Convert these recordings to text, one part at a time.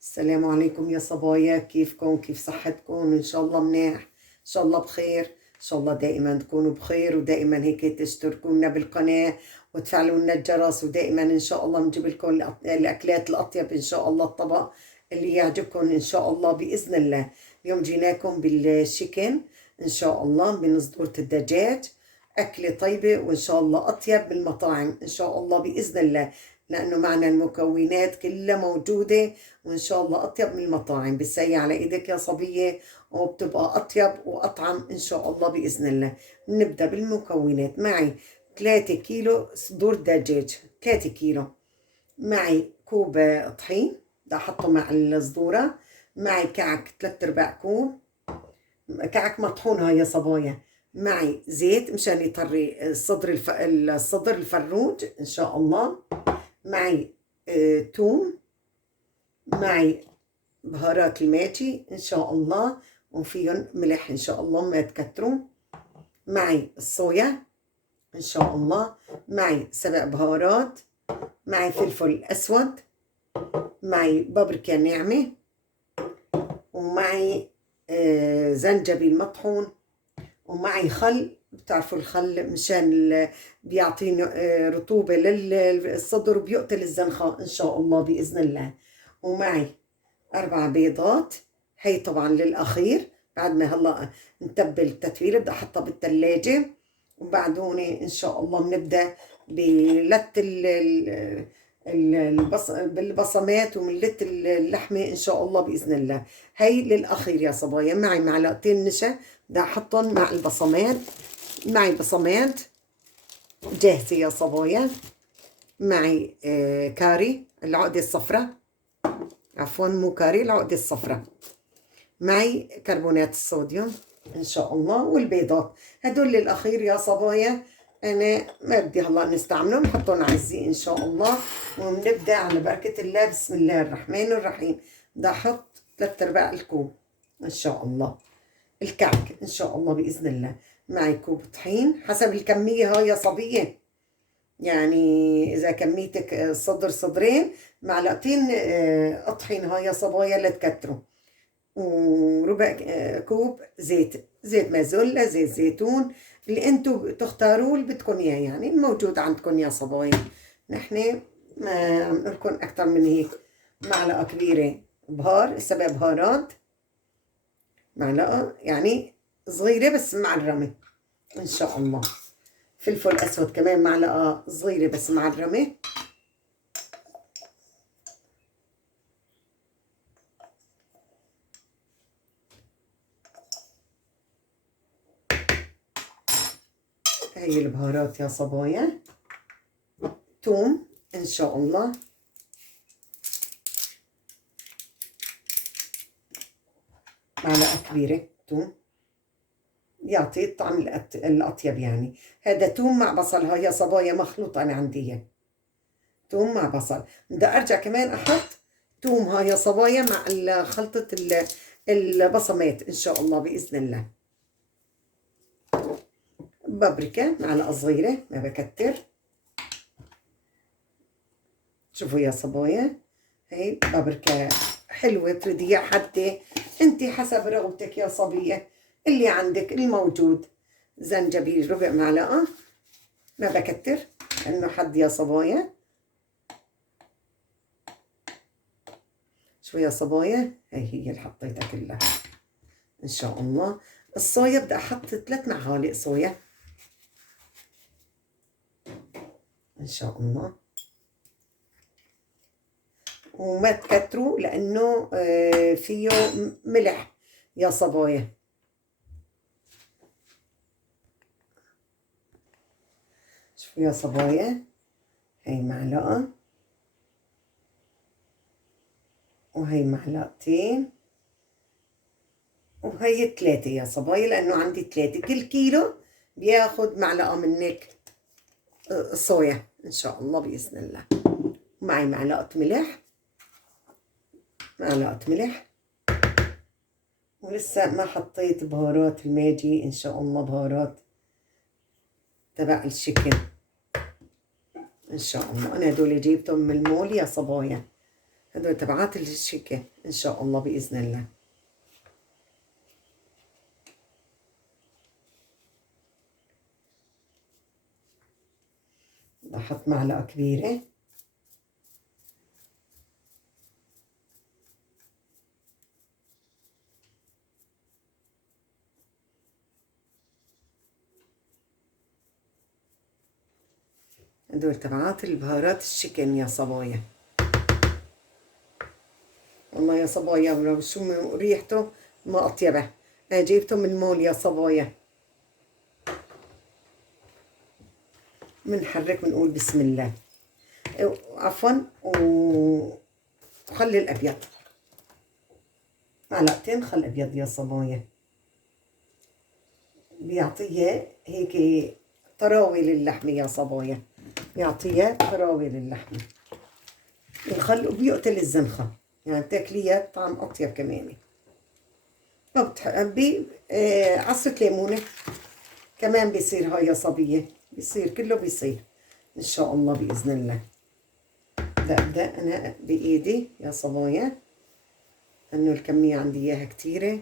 السلام عليكم يا صبايا، كيفكم؟ كيف صحتكم؟ إن شاء الله منيح، إن شاء الله بخير، إن شاء الله دائما تكونوا بخير، ودائما هيك تشتركوا لنا بالقناة وتفعلوا لنا الجرس، ودائما إن شاء الله بنجيب لكم الأكلات الأطيب إن شاء الله، الطبق اللي يعجبكم إن شاء الله بإذن الله. اليوم جيناكم بالشيكن إن شاء الله من صدورة الدجاج، أكلة طيبة وإن شاء الله أطيب من المطاعم إن شاء الله بإذن الله، لأنه معنا المكونات كلها موجودة وإن شاء الله أطيب من المطاعم. بتسيح على إيدك يا صبية وبتبقى أطيب وأطعم إن شاء الله بإذن الله. نبدأ بالمكونات. معي 3 كيلو صدور دجاج، 3 كيلو. معي كوب طحين بدي أحطه مع الصدورة. معي كعك 3/4 كوب، كعك مطحون هاي يا صبايا. معي زيت مشان يطري الصدر الفروج إن شاء الله. معي توم. معي بهارات الماجي إن شاء الله، وفيهم ملح إن شاء الله ما تكتروا. معي الصويا إن شاء الله. معي 7 بهارات. معي فلفل أسود. معي بابريكا ناعمة. ومعي زنجبيل مطحون. ومعي خل، بتعرفوا الخل مشان بيعطيني رطوبة للصدر وبيقتل الزنخة إن شاء الله بإذن الله. ومعي 4 بيضات، هي طبعا للأخير بعد ما هلا نتبل التتبيلة بدي أحطها بالثلاجة. وبعدوني إن شاء الله بنبدأ بلت بالبصمات وملت اللحمة إن شاء الله بإذن الله. هي للأخير يا صبايا. معي معلقتين نشا بدي أحطهم مع البصمات. معي بصمات جاهزة يا صبايا. معي كاري العقدة الصفراء، عفوا مو كاري، العقدة الصفراء. معي كربونات الصوديوم إن شاء الله، والبيضات. هدول للأخير يا صبايا. أنا ما بدي هلا نستعملهم، نحطهم على الزي إن شاء الله. ونبدأ على بركة الله. بسم الله الرحمن الرحيم. بدي أحط 3/4 الكوب إن شاء الله الكعك إن شاء الله بإذن الله. معي كوب طحين حسب الكمية هاي يا صبية، يعني إذا كميتك صدرين معلقتين طحين هاي يا صبايا لا تكتروا. وربع كوب زيت مازولا، زيت زيتون، اللي انتو تختاروا اللي بدكم اياه، يعني الموجود عندكم يا صبايا. نحن ما عم لكم اكثر من هيك. معلقه كبيره 7 بهارات، معلقه يعني صغيره بس معرمه ان شاء الله. فلفل اسود كمان معلقه صغيره بس معرمه. هي البهارات يا صبايا. توم ان شاء الله. معلقه كبيره توم يعطي الطعم الأطيب يعني. هذا توم مع بصل هاي يا صبايا مخلوط، أنا عندي إياه توم مع بصل. بدي أرجع كمان أحط توم هاي يا صبايا مع خلطة البصمات إن شاء الله بإذن الله. بابريكا معلقة صغيرة ما بكتر. شوفوا يا صبايا، هي بابريكا حلوة تريديها حتى انت حسب رغبتك يا صبية، اللي عندك الموجود. زنجبيل ربع معلقة ما بكتر انه حد يا صبايا. شوية صبايا، هي اللي حطيتها كلها ان شاء الله. الصويا بدي احط 3 معالق صويا ان شاء الله، وما تكتروا لانه فيه ملح يا صبايا. شوفوا يا صبايا، هي معلقة وهي معلقتين وهي 3 يا صبايا، لأنه عندي 3 كل كيلو بياخد معلقة منك صويا إن شاء الله بإذن الله. معي معلقة ملح، معلقة ملح. ولسه ما حطيت بهارات الماجي إن شاء الله، بهارات تبع الشيكن إن شاء الله. أنا هدول جيبتهم من المول يا صبايا، هدول تبعات الشيكة إن شاء الله بإذن الله. بحط معلقة كبيرة. هدول تبعات البهارات الشيكن يا صبايا. والله يا صبايا لو شو ريحته ما أطيبه. أنا جيبته من المول يا صبايا. بنحرك بنقول بسم الله. عفوا وخلي الأبيض معلقتين خل أبيض يا صبايا، بيعطيها هيك طراوة للحمة يا صبايا، بيعطيها طراوة للحمة. الخل وبيقتل الزنخة، يعني بتاكليها طعم أطيب كمان. لو بتحبي عصرة ليمونة كمان بيصير هاي يا صبية، بيصير كله بيصير إن شاء الله بإذن الله. ببدأ أنا بإيدي يا صبايا، لأنه الكمية عندي إياها كتيرة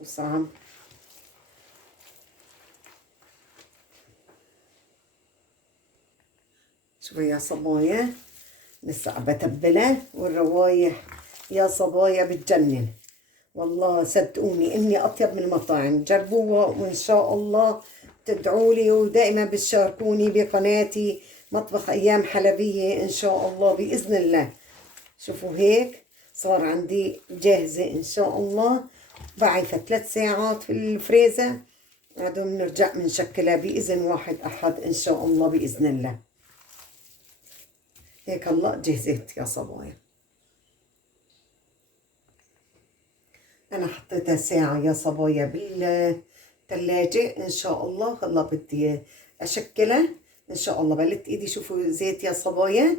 وصعب. شوفوا يا صبايا لسه بتبلها، والروايح يا صبايا بتجنن والله. صدقوني إني أطيب من المطاعم. جربوها وإن شاء الله تدعوا لي، ودائما بتشاركوني بقناتي مطبخ أيام حلبية إن شاء الله بإذن الله. شوفوا هيك صار عندي جاهزة إن شاء الله. بعيفة 3 ساعات في الفريزر، بعدين بنرجع بنشكلها بإذن واحد أحد إن شاء الله بإذن الله. هيك هلا جهزت يا صبايا. أنا حطيتها ساعة يا صبايا بالثلاجة إن شاء الله. هلا بدي أشكلها إن شاء الله. بلت إيدي شوفوا زيت يا صبايا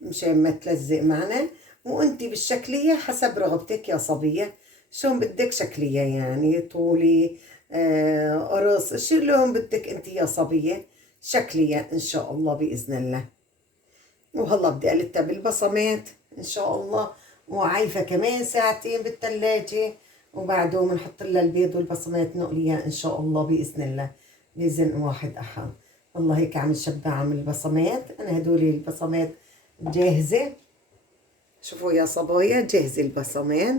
مشان ما تلزق معنا. وأنتي بالشكلية حسب رغبتك يا صبية، شلون بدك شكلية، يعني طولي قرص شلون بدك أنتي يا صبية شكلية إن شاء الله بإذن الله. وهلا بدي أقلتها بالبصمات إن شاء الله، وعايفة كمان ساعتين بالثلاجة، وبعده بنحط لها البيض والبصمات نقليها إن شاء الله بإذن الله بإذن واحد أحد. والله هيك عم نشبع من البصمات. أنا هدول البصمات جاهزة. شوفوا يا صبايا جاهزة البصمات،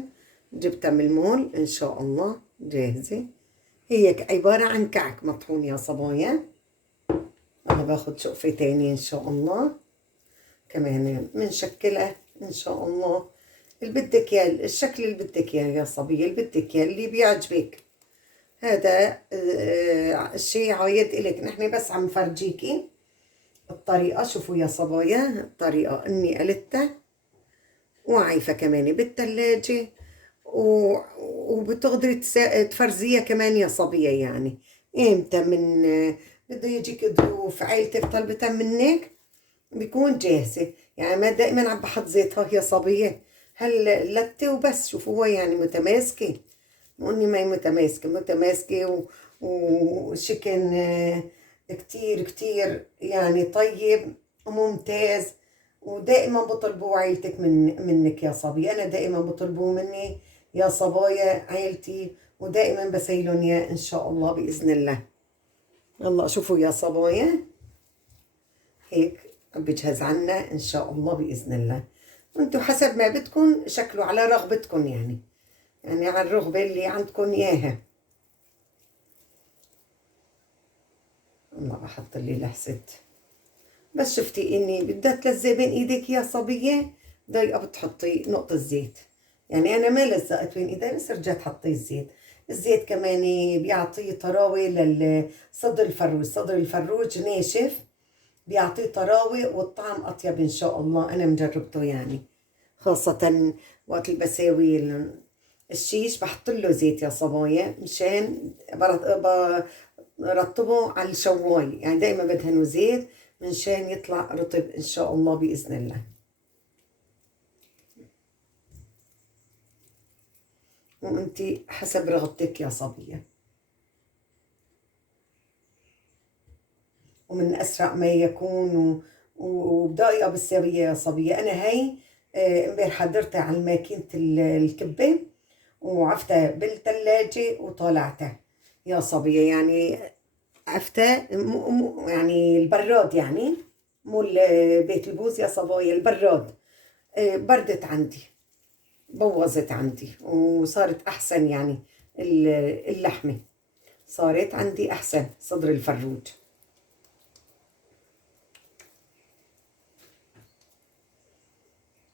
جبتها من المول إن شاء الله جاهزة. هي عبارة عن كعك مطحون يا صبايا. أنا باخد شقفة تانية إن شاء الله كمان بنشكلها إن شاء الله اللي بدك اياه، الشكل اللي بدك اياه يا صبية، اللي بدك اياه اللي بيعجبك. هذا الشيء عايد إلك، نحن بس عم فرجيكي الطريقة. شوفوا يا صبايا الطريقة إني قلتها وعايفة كمان بالثلاجة، وبتقدري تفرزيها كمان يا صبية. يعني إمتى من بده يجيك ضيوف عيلتك طلبتها منك بيكون جاهزة. يعني ما دائما عم بحط زيتها يا صبية، هل لتة وبس. شوفوا هو يعني متماسكة، مو اني ما هي متماسكة، متماسكة وشكل كتير كتير يعني طيب وممتاز. ودائما بطلبوا عيلتك منك يا صبية. انا دائما بطلبوا مني يا صبايا عيلتي، ودائما بسيلهم اياه ان شاء الله باذن الله. يلا شوفوا يا صبايا هيك بجهز عنا ان شاء الله باذن الله. وانتم حسب ما بدكم شكلوا على رغبتكم، يعني على الرغبة اللي عندكم اياها. الله بحط لي لحسة، بس شفتي اني بدها تلزق بين ايديك يا صبية ضيقة بتحطي نقطة زيت. يعني انا ما لزقت بين ايدي بس رجعت حطي الزيت. الزيت كمان بيعطي طراوة للصدر الفروج. صدر الفروج ناشف بيعطيه طراوة والطعم أطيب إن شاء الله. أنا مجربته يعني، خاصة وقت اللي بساوي الشيش بحط له زيت يا صبايا مشان برطبه على الشواية. يعني دائما بدهنه زيت منشان يطلع رطب إن شاء الله بإذن الله. وأنتي حسب رغبتك يا صبية. ومن أسرع ما يكون وبدقيقة بالساوية يا صبية. أنا هي امبارح حضرتها على ماكينة الكبة وعفتها بالثلاجة وطالعتها يا صبية. يعني عفتها يعني البراد، يعني مو بيت البوز يا صبايا، البراد بردت عندي، بوظت عندي وصارت أحسن. يعني اللحمة صارت عندي أحسن، صدر الفروج.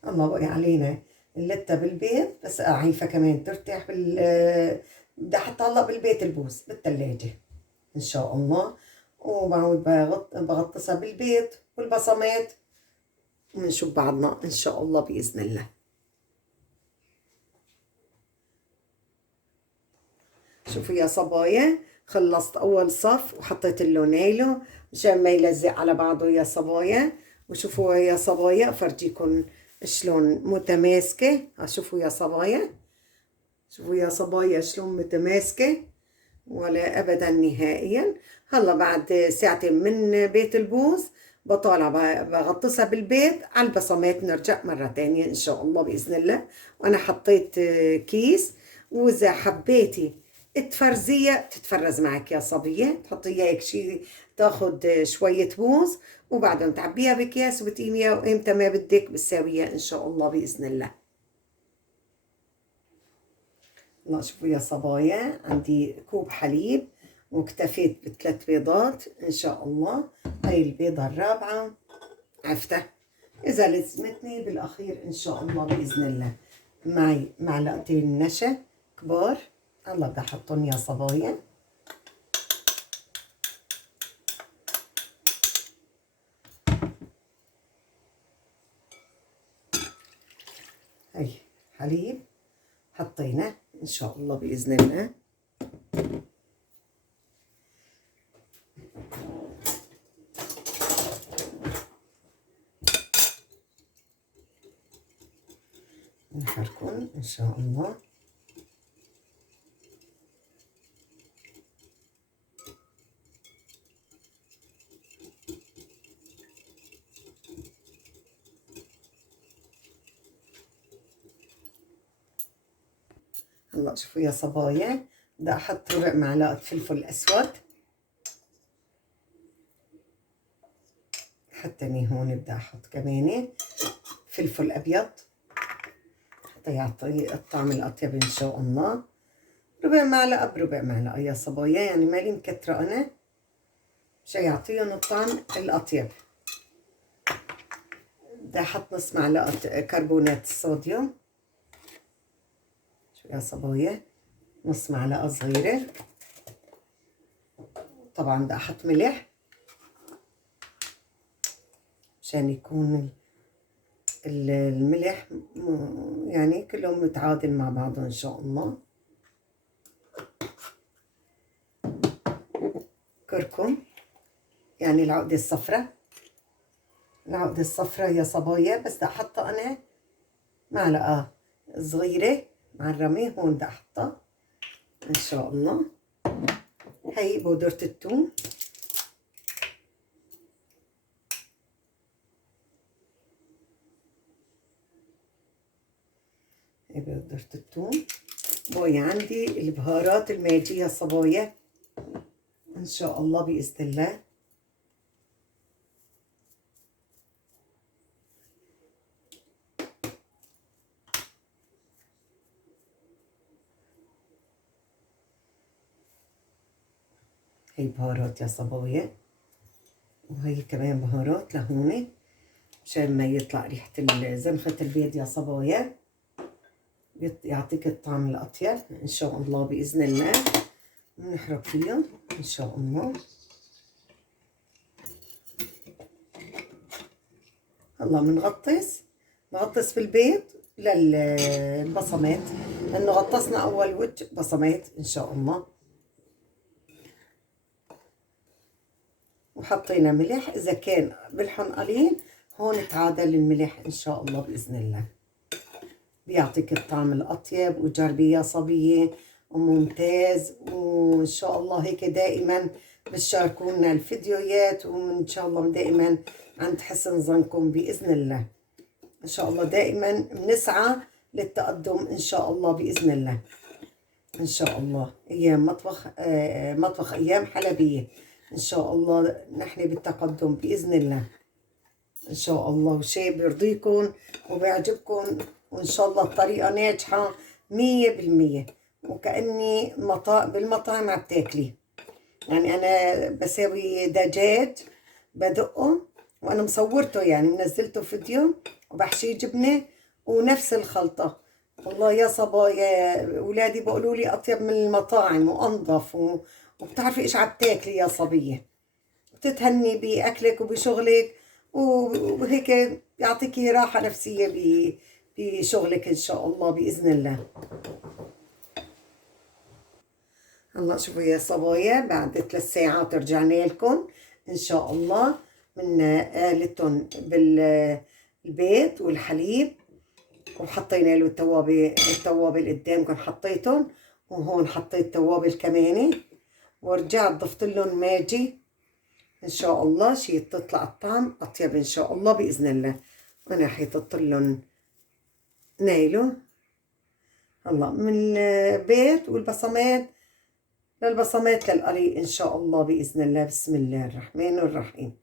الله بقي علينا اللتة بالبيت، بس عيفة كمان ترتاح بدي أحطها هلا بالبيت البوز بالثلاجة إن شاء الله. وبعود بغطسها بالبيت والبصمات، ونشوف بعضنا إن شاء الله بإذن الله. شوفوا يا صبايا، خلصت أول صف وحطيت اللونيلو مشان ما يلزق على بعضه يا صبايا. وشوفوا يا صبايا أفرجيكم شلون متماسكة. شوفوا يا صبايا، شوفوا يا صبايا شلون متماسكة، ولا أبدا نهائيا. هلا بعد ساعتين من بيت البوز بطالع بغطسها بالبيت على البصمات، نرجع مرة تانية إن شاء الله بإذن الله. وأنا حطيت كيس، وإذا حبيتي تفرزية تتفرز معك يا صبية، تحطيها هيك شي، تاخد شوية بوز وبعدين تعبيها بأكياس وبتقيميها وإمتى ما بدك بتساويها إن شاء الله بإذن الله. الله شوفوا يا صبايا، عندي كوب حليب واكتفيت بثلاث بيضات إن شاء الله. هاي البيضة الرابعة عفتها، إذا لزمتني بالأخير إن شاء الله بإذن الله. معي معلقتين نشا كبار، الله بدي أحطهم يا صبايا. هاي حليب حطينا إن شاء الله بإذن الله. نحركم إن شاء الله. هلا شوفوا يا صبايا، بدي أحط ربع معلقة فلفل أسود، حتى هون بدي أحط كمان فلفل أبيض حتى يعطي الطعم الأطيب إن شاء الله. ربع معلقة بربع معلقة يا صبايا، يعني مالي مكترة أنا، مشان يعطيهم الطعم الأطيب. بدي أحط نص معلقة كربونات الصوديوم. شو يا صبايا، نص معلقة صغيرة. طبعا بدي أحط ملح مشان يكون الملح يعني كلهم متعادل مع بعضه إن شاء الله. كركم، يعني العقدة الصفراء، العقدة الصفراء يا صبايا، بس بدي أحطها أنا معلقة صغيرة مع الرمي، هون بدي أحطها إن شاء الله. هي بودرة الثوم، هي بودرة الثوم. باقي عندي البهارات الماجي يا صبايا إن شاء الله بإذن الله. هي بهارات يا صبايا، وهي كمان بهارات لهون مشان ما يطلع ريحة زنخة البيض يا صبايا، يعطيك الطعم الأطيب إن شاء الله بإذن الله. بنحرك فيهم إن شاء الله. هلا بنغطس في البيض للبصمات، لأنه غطسنا أول وجه بصمات إن شاء الله. وحطينا ملح، إذا كان ملحهم قليل هون تعادل الملح إن شاء الله بإذن الله، بيعطيك الطعم الأطيب. وجربي يا صبية وممتاز، وإن شاء الله هيك دائما بتشاركونا الفيديوهات، وإن شاء الله دائما عند حسن ظنكم بإذن الله. إن شاء الله دائما بنسعى للتقدم إن شاء الله بإذن الله. إن شاء الله أيام مطبخ أيام حلبية، إن شاء الله نحن بالتقدم بإذن الله. إن شاء الله وشيء بيرضيكم وبيعجبكم، وإن شاء الله الطريقة ناجحة 100%، وكأني بالمطاعم عم تاكلي. يعني أنا بساوي دجاج بدقه، وأنا مصورته يعني منزلته فيديو، وبحشيه جبنة ونفس الخلطة. والله يا صبايا أولادي بقولوا لي أطيب من المطاعم وأنظف، وبتعرفي إيش عم تاكلي يا صبية، بتتهني بأكلك وبشغلك، وهيك يعطيكي راحة نفسية بشغلك إن شاء الله بإذن الله. هلا شوفوا يا صبايا، بعد 3 ساعات رجعنا لكم إن شاء الله من قالتهم بالبيت والحليب، وحطينا له التوابل قدامكم حطيتهم، وهون حطيت توابل كمان، ورجعت ضفت لهم ماجي ان شاء الله، شي تطلع الطعم اطيب ان شاء الله باذن الله. وانا حيطت لهم نايلو هلا من البيت والبصمات للبصمات للقري ان شاء الله باذن الله. بسم الله الرحمن الرحيم.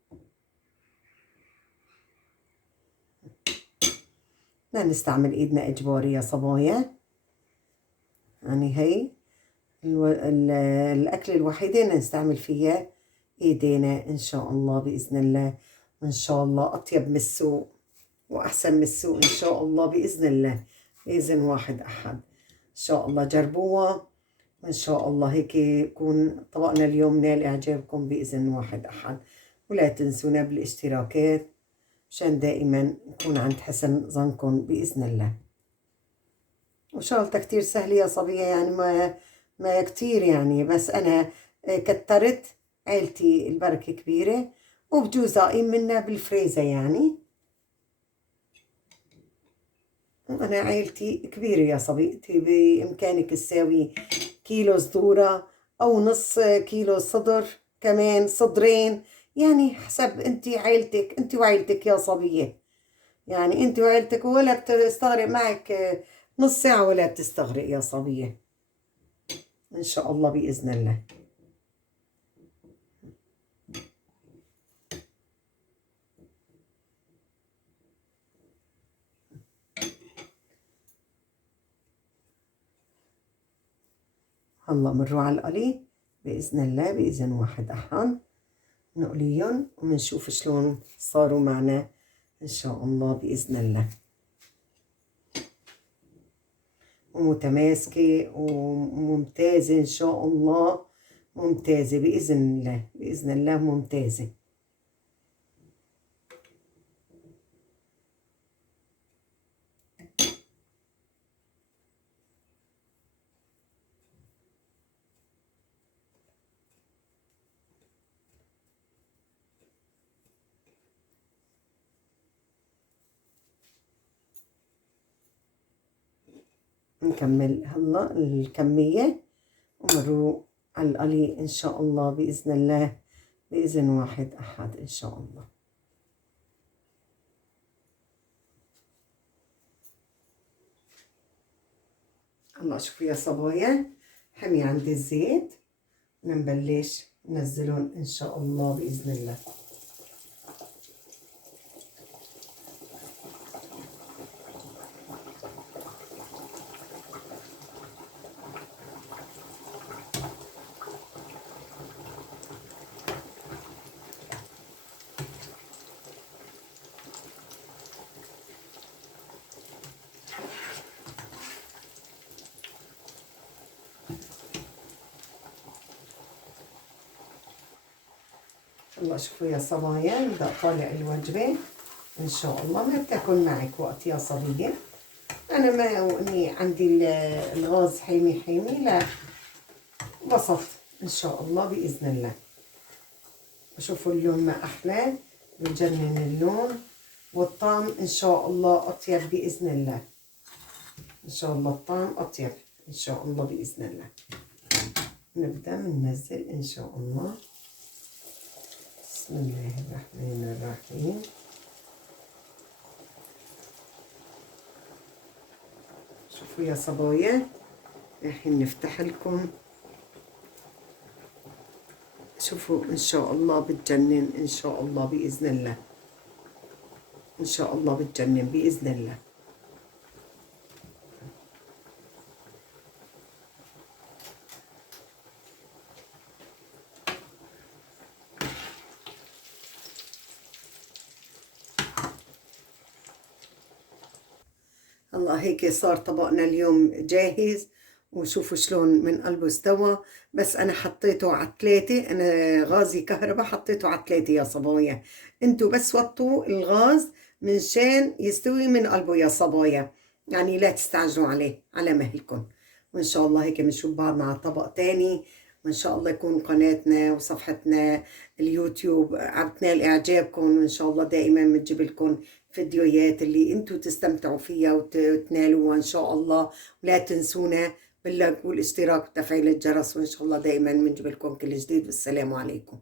لا نستعمل ايدنا اجباري يا صبايا، يعني هي الاكل الوحيده اللي نستعمل فيها ايدينا ان شاء الله باذن الله. وان شاء الله اطيب من السوق واحسن من السوق ان شاء الله باذن الله، باذن واحد احد. ان شاء الله جربوها، وان شاء الله هيك يكون طبقنا اليوم نال اعجابكم باذن واحد احد. ولا تنسونا بالاشتراكات مشان دائما نكون عند حسن ظنكم باذن الله. وشغلتها كتير سهله يا صبيه، يعني ما كتير يعني، بس انا كترت، عيلتي البركه كبيره وبجوز قايم منها بالفريزة يعني، وأنا عائلتي كبيرة يا صديقتي، بإمكانك تساوي كيلو صدورة أو نص كيلو صدر، كمان صدرين، يعني حسب أنت عائلتك، أنت وعائلتك يا صبية، يعني أنت وعائلتك، ولا بتستغرق معك نص ساعة ولا بتستغرق يا صبية إن شاء الله بإذن الله. هلا بنروح على القلي بإذن الله، بإذن واحد أحد نقليهم ومنشوف شلون صاروا معنا إن شاء الله بإذن الله. ومتماسكة وممتازة إن شاء الله، ممتازة بإذن الله، بإذن الله ممتازة. نكمل هلا الكمية ومروا على القلي إن شاء الله بإذن الله، بإذن واحد أحد إن شاء الله. هلا شوفوا يا صبايا، حمي عندي الزيت، نبلش ننزلهم إن شاء الله بإذن الله. الله شوفوا يا صبايا، بدأ طالع الوجبة إن شاء الله. ما بتاكل معك وقت يا صبية، أنا ما إني عندي الغاز حامي لا، بسط إن شاء الله بإذن الله. وشوفوا اللون ما أحلى، بجنن اللون، والطعم إن شاء الله أطيب بإذن الله. إن شاء الله الطعم أطيب إن شاء الله بإذن الله. نبدأ ننزل إن شاء الله بسم الله الرحمن الرحيم. شوفوا يا صبايا، الحين نفتح لكم. شوفوا ان شاء الله بتجنن، ان شاء الله باذن الله، ان شاء الله بتجنن باذن الله. الله هيك صار طبقنا اليوم جاهز، وشوفوا شلون من قلبه استوى. بس انا حطيته على 3، انا غازي كهرباء حطيته على 3 يا صبايا. انتوا بس وطوا الغاز من شان يستوي من قلبه يا صبايا، يعني لا تستعجلوا عليه، على مهلكم. وان شاء الله هيك بنشوف بعضنا على طبق تاني، وان شاء الله يكون قناتنا وصفحتنا اليوتيوب عم تنال اعجابكم، وان شاء الله دائما بنجيب لكم فيديوهات اللي انتوا تستمتعوا فيها وتنالوها ان شاء الله. ولا تنسونا باللايك والاشتراك وتفعيل الجرس، وان شاء الله دائما بنجيب لكم كل جديد. والسلام عليكم.